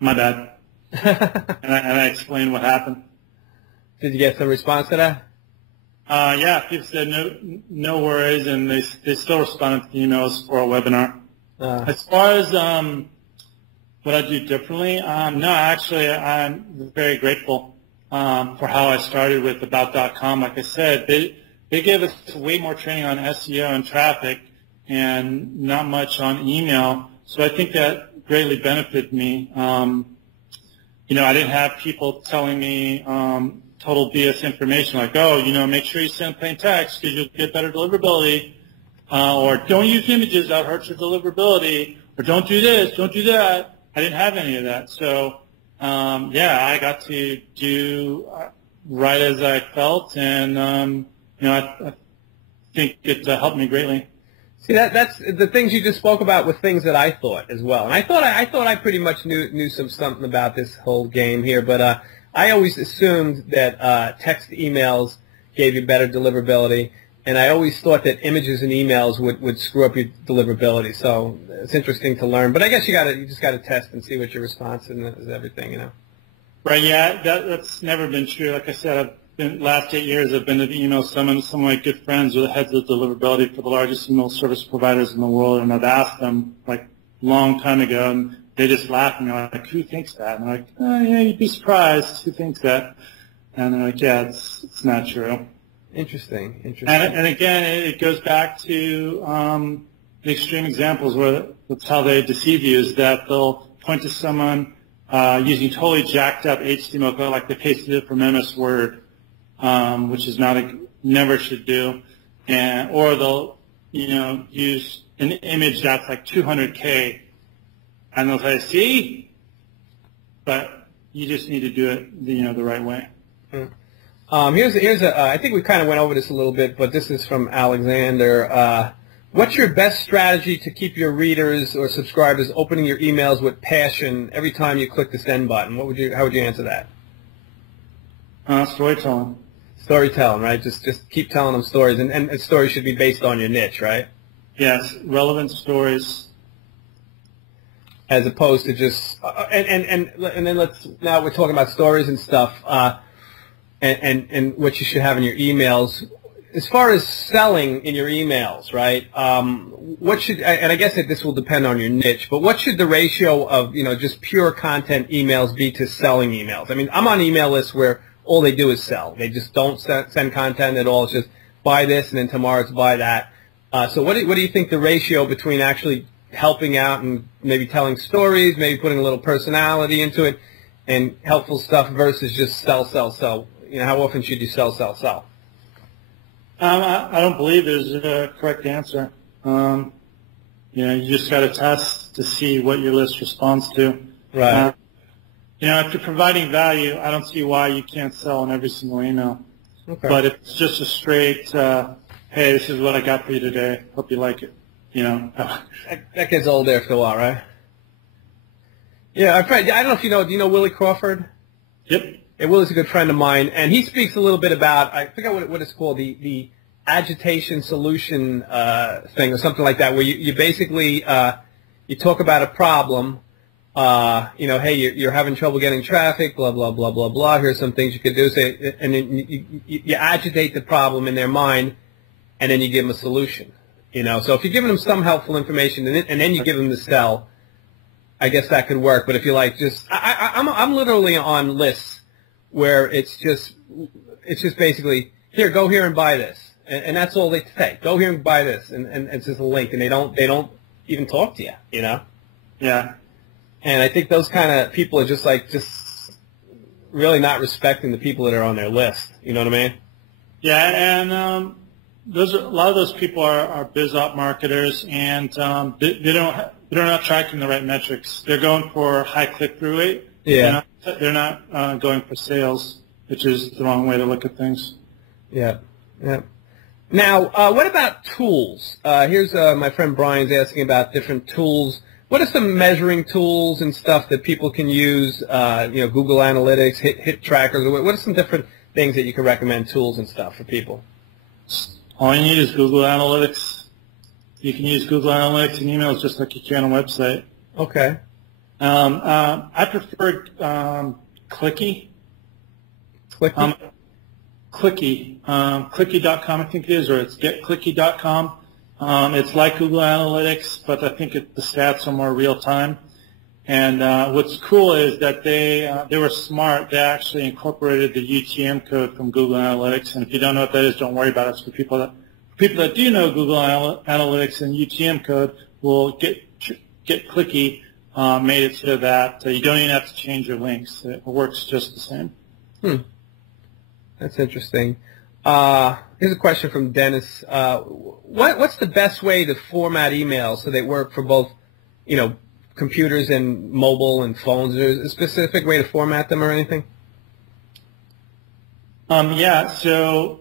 bad. and I explained what happened. Did you get some response to that? Yeah, people said no worries, and they still responded to the emails for a webinar. As far as what I do differently, no, actually, I'm very grateful for how I started with About.com. Like I said, they gave us way more training on SEO and traffic and not much on email. So I think that greatly benefited me. I didn't have people telling me total BS information like, make sure you send plain text because you'll get better deliverability, or don't use images, that hurts your deliverability, or don't do this, don't do that. I didn't have any of that. So, I got to do right as I felt, and, I think it helped me greatly. See, that's the things you just spoke about with things that I thought as well. And I thought I pretty much knew something about this whole game here, but I always assumed that text emails gave you better deliverability, and I always thought that images and emails would screw up your deliverability. So it's interesting to learn. But I guess you just got to test and see what your response is, everything, Right, yeah, that's never been true. Like I said, last 8 years I've been to the email summit. Some of my good friends are the heads of deliverability for the largest email service providers in the world, and I've asked them like a long time ago, and they just laugh, and they're like, who thinks that? And I'm like, yeah, you'd be surprised. Who thinks that? And they're like, yeah, it's not true. Interesting. And again, it goes back to the extreme examples where that's how they deceive you, is that they'll point to someone using totally jacked up HTML code, like they pasted it from MS Word, which is never should do, or they'll use an image that's like 200K. And they'll say, see, but you just need to do it, the right way. Here's I think we kind of went over this a little bit, but this is from Alexander. What's your best strategy to keep your readers or subscribers opening your emails with passion every time you click the send button? How would you answer that? Storytelling. Storytelling, right? Just keep telling them stories, and stories should be based on your niche, right? Yes, relevant stories. As opposed to just and then now we're talking about stories and stuff, and what you should have in your emails. As far as selling in your emails, right? What should, and I guess that this will depend on your niche, but what should the ratio of just pure content emails be to selling emails? I mean, I'm on email lists where all they do is sell. They just don't send content at all. It's just buy this and then tomorrow it's buy that. So what do you think the ratio between actually helping out and maybe telling stories, maybe putting a little personality into it, and helpful stuff versus just sell? How often should you sell? I don't believe there's a correct answer. You just got to test to see what your list responds to. Right. If you're providing value, I don't see why you can't sell in every single email. Okay. But if it's just a straight, hey, this is what I got for you today. Hope you like it. That gets old after a while, right? Yeah, I don't know if do you know Willie Crawford? Yep. Yeah, Willie's a good friend of mine, and he speaks a little bit about, I forget what it's called, the agitation solution thing or something like that, where you basically, you talk about a problem, hey, you're having trouble getting traffic, blah, blah, blah, blah, blah, here's some things you could do, and then you agitate the problem in their mind, and then you give them a solution. So if you're giving them some helpful information and then you give them the sell, I guess that could work. But if you're like I'm literally on lists where it's just basically here, go here and buy this, and that's all they say. Go here and buy this, and it's just a link, and they don't even talk to you, Yeah. And I think those kind of people are just really not respecting the people that are on their list. You know what I mean? Yeah, and a lot of those people are biz op marketers, and they're not tracking the right metrics. They're going for high click-through rate. Yeah. They're not going for sales, which is the wrong way to look at things. Yeah. Yeah. Now, what about tools? Here's my friend Brian's asking about different tools. What are some measuring tools and stuff that people can use? Google Analytics, hit trackers. What are some different things that you can recommend, tools and stuff for people? All you need is Google Analytics. You can use Google Analytics and emails just like you can on a website. Okay. I prefer Clicky. Clicky? Clicky.com, I think it is, or it's getclicky.com. It's like Google Analytics, but I think the stats are more real time. And what's cool is that they were smart. They actually incorporated the UTM code from Google Analytics. And if you don't know what that is, don't worry about it. It's for people that do know Google Analytics and UTM code will get Clicky made it so that you don't even have to change your links. It works just the same. That's interesting. Here's a question from Dennis. What's the best way to format emails so they work for both, computers and mobile and phones? Is there a specific way to format them or anything? Yeah, so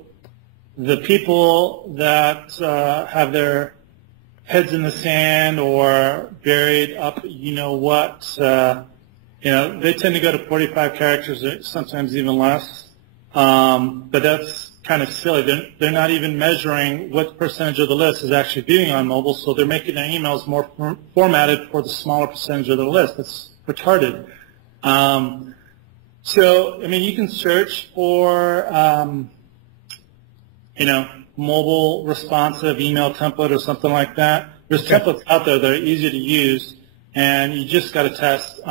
the people that have their heads in the sand or buried up, they tend to go to 45 characters, or sometimes even less. But that's kind of silly. They're not even measuring what percentage of the list is actually viewing on mobile, so they're making their emails more formatted for the smaller percentage of the list. That's retarded. You can search for, mobile responsive email template or something like that. There's templates out there that are easy to use, and you just got to test.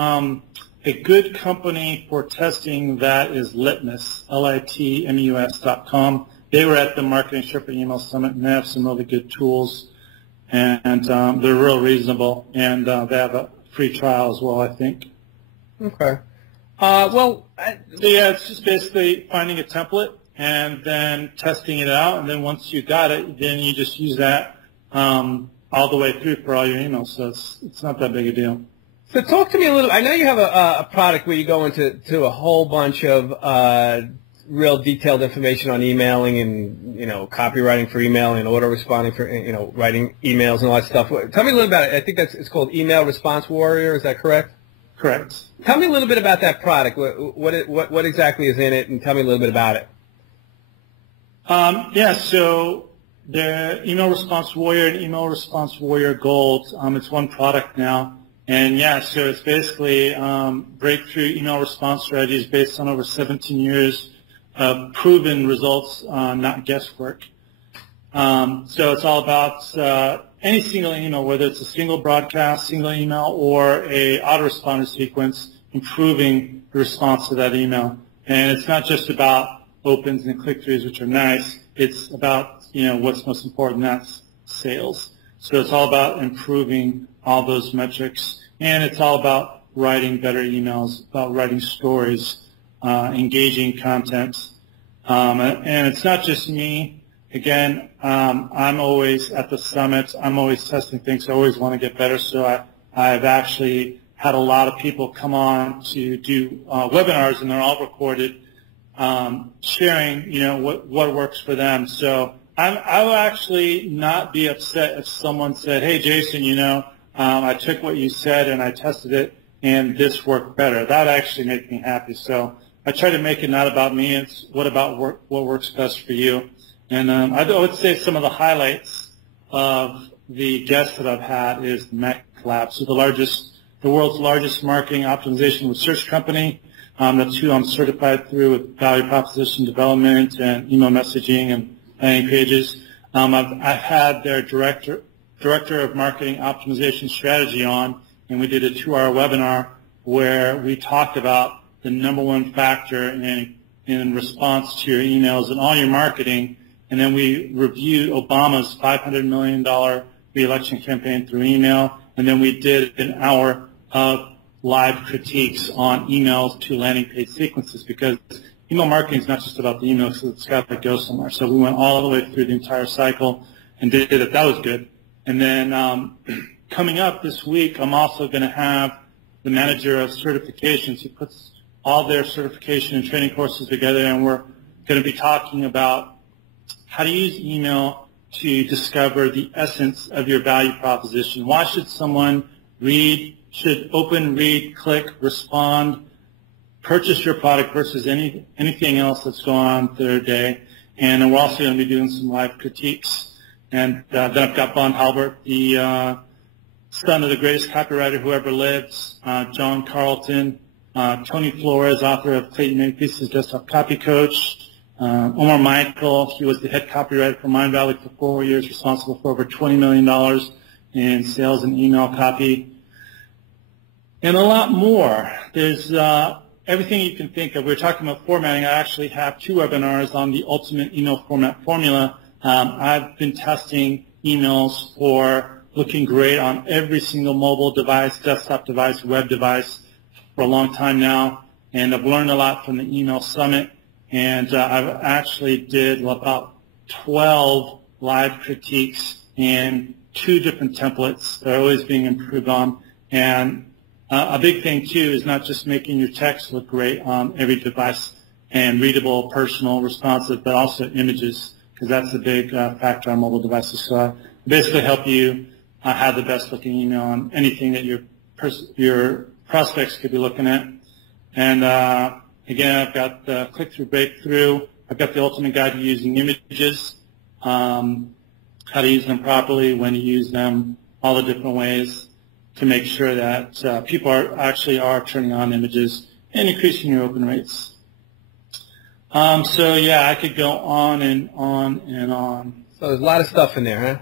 A good company for testing that is Litmus, litmus.com. They were at the Marketing Sherpa Email Summit, and they have some really good tools, and they're real reasonable, and they have a free trial as well, I think. Okay. It's just basically finding a template and then testing it out, and then once you got it, then you just use that all the way through for all your emails, so it's not that big a deal. So talk to me a little. I know you have a product where you go into a whole bunch of real detailed information on emailing and copywriting for email and auto responding for writing emails and all that stuff. Tell me a little about it. I think it's called Email Response Warrior. Is that correct? Correct. Tell me a little bit about that product. What exactly is in it, and tell me a little bit about it. So the Email Response Warrior and Email Response Warrior Gold. It's one product now. And so it's basically breakthrough email response strategies based on over 17 years of proven results, not guesswork. So it's all about any single email, whether it's a single broadcast, single email, or a autoresponder sequence, improving the response to that email. And it's not just about opens and click-throughs, which are nice. It's about what's most important, that's sales. So it's all about improving all those metrics, and it's all about writing better emails, about writing stories, engaging content. And it's not just me. Again, I'm always at the summit. I'm always testing things. I always want to get better. So I've actually had a lot of people come on to do webinars, and they're all recorded, sharing, what works for them. So I will actually not be upset if someone said, hey, Jason, I took what you said and I tested it and this worked better. That actually makes me happy. So I try to make it not about me. It's what works best for you. And I would say some of the highlights of the guests that I've had is Mech Lab. So the world's largest marketing optimization research company. That's who I'm certified through with value proposition development and email messaging and landing pages. I've had their director of marketing optimization strategy on, and we did a 2-hour webinar where we talked about the number one factor in response to your emails and all your marketing, and then we reviewed Obama's $500 million re-election campaign through email, and then we did an hour of live critiques on emails to landing page sequences, because email marketing is not just about the email, so it's got to go somewhere. So we went all the way through the entire cycle and did it. That was good. And then coming up this week, I'm also going to have the manager of certifications. He puts all their certification and training courses together, and we're going to be talking about how to use email to discover the essence of your value proposition. Why should someone should open, read, click, respond, purchase your product versus anything else that's going on through their day? And we're also going to be doing some live critiques. And then I've got Bon Halbert, the son of the greatest copywriter who ever lived, John Carlton, Tony Flores, author of Clayton Makepeace's Desktop Copy Coach, Omar Michael. He was the head copywriter for Mind Valley for 4 years, responsible for over $20 million in sales and email copy, and a lot more. There's everything you can think of. We were talking about formatting. I actually have 2 webinars on the ultimate email format formula. I've been testing emails for looking great on every single mobile device, desktop device, web device for a long time now, and I've learned a lot from the email summit. And I've actually did about 12 live critiques and 2 different templates that are always being improved on. And a big thing, too, is not just making your text look great on every device and readable, personal, responsive, but also images, because that's a big factor on mobile devices. So I basically help you have the best-looking email on anything that your prospects could be looking at. And again, I've got the click-through breakthrough. I've got the ultimate guide to using images, how to use them properly, when to use them, all the different ways to make sure that people are turning on images and increasing your open rates. So, yeah, I could go on and on and on. So there's a lot of stuff in there, huh?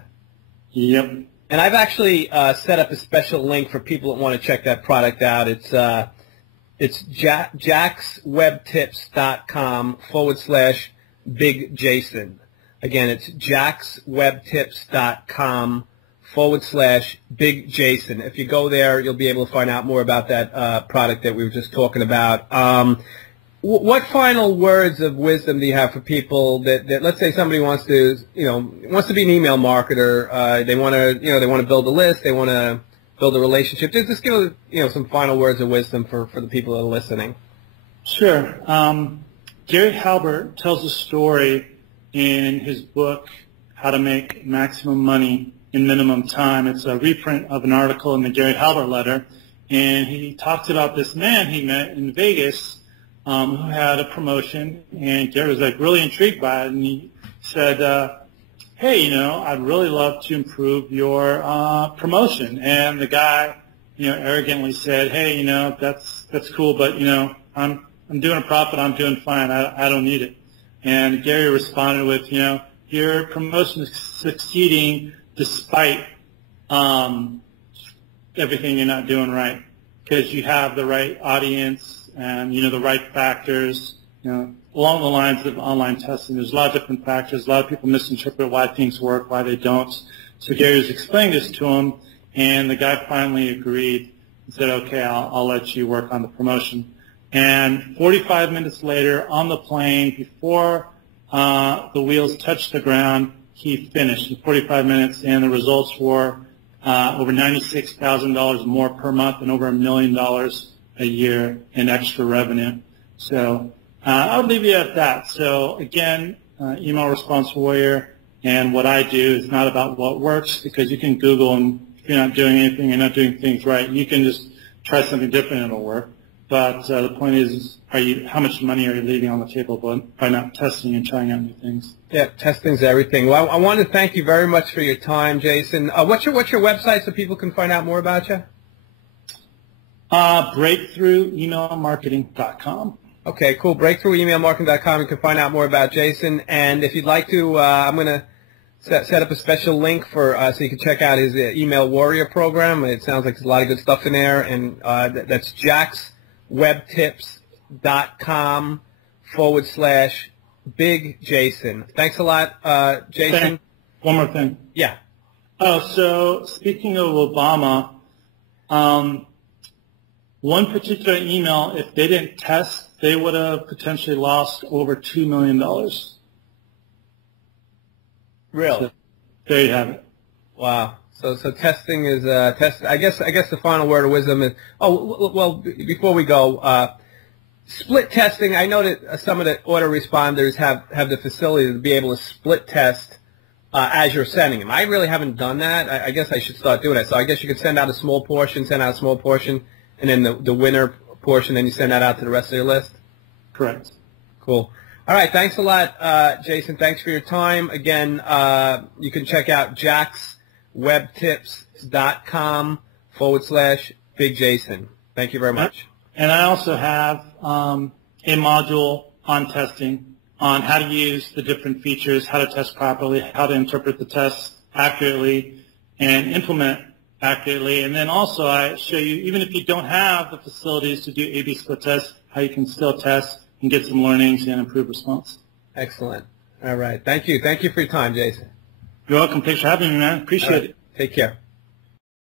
Yep. And I've actually set up a special link for people that want to check that product out. It's jackswebtips.com/Big Jason. Again, it's jackswebtips.com/Big Jason. If you go there, you'll be able to find out more about that product that we were just talking about. What final words of wisdom do you have for people that let's say somebody wants to be an email marketer, they want to build a list, they want to build a relationship. Just give some final words of wisdom for the people that are listening. Sure. Gary Halbert tells a story in his book, How to Make Maximum Money in Minimum Time. It's a reprint of an article in the Gary Halbert letter, and he talks about this man he met in Vegas who had a promotion, and Gary was really intrigued by it, and he said, hey, I'd really love to improve your promotion. And the guy, arrogantly said, hey, that's cool, but, I'm doing a profit, I'm doing fine, I don't need it. And Gary responded with, your promotion is succeeding despite everything you're not doing right, because you have the right audience and, the right factors, along the lines of online testing. There's a lot of different factors. A lot of people misinterpret why things work, why they don't. So Gary was explaining this to him, and the guy finally agreed and said, okay, I'll let you work on the promotion. And 45 minutes later, on the plane, before the wheels touched the ground, he finished in 45 minutes, and the results were over $96,000 more per month and over $1 million a year in extra revenue. So I'll leave you at that. So again, Email Response Warrior, and what I do is not about what works, because you can Google, and if you're not doing anything, you're not doing things right, you can just try something different and it'll work. But the point is, how much money are you leaving on the table by not testing and trying out new things? Yeah, testing's everything. Well, I want to thank you very much for your time, Jason. What's your website so people can find out more about you? BreakthroughEmailMarketing.com. Okay, cool. BreakthroughEmailMarketing.com. You can find out more about Jason. And if you'd like to, I'm going to set up a special link so you can check out his Email Warrior program. It sounds like there's a lot of good stuff in there. And that's jackswebtips.com/Big Jason. Thanks a lot, Jason. One more thing. Yeah. Oh, so speaking of Obama, one particular email, if they didn't test they would have potentially lost over $2 million. Really? So there you have it. Wow. So testing is test. I guess the final word of wisdom is. Oh well, before we go, split testing. I know that some of the autoresponders have the facility to be able to split test as you're sending them. I really haven't done that. I guess I should start doing that. So I guess you could send out a small portion, and then the winner portion, then you send that out to the rest of your list. Correct. Cool. All right. Thanks a lot, Jason. Thanks for your time. Again, you can check out jackswebtips.com/Big Jason. Thank you very much. And I also have a module on testing, on how to use the different features, how to test properly, how to interpret the tests accurately, and implement accurately. And then also I show you, even if you don't have the facilities to do A/B split tests, how you can still test and get some learnings and improve response. Excellent. All right. Thank you. Thank you for your time, Jason. You're welcome. Thanks for having me, man. Appreciate it. Take care.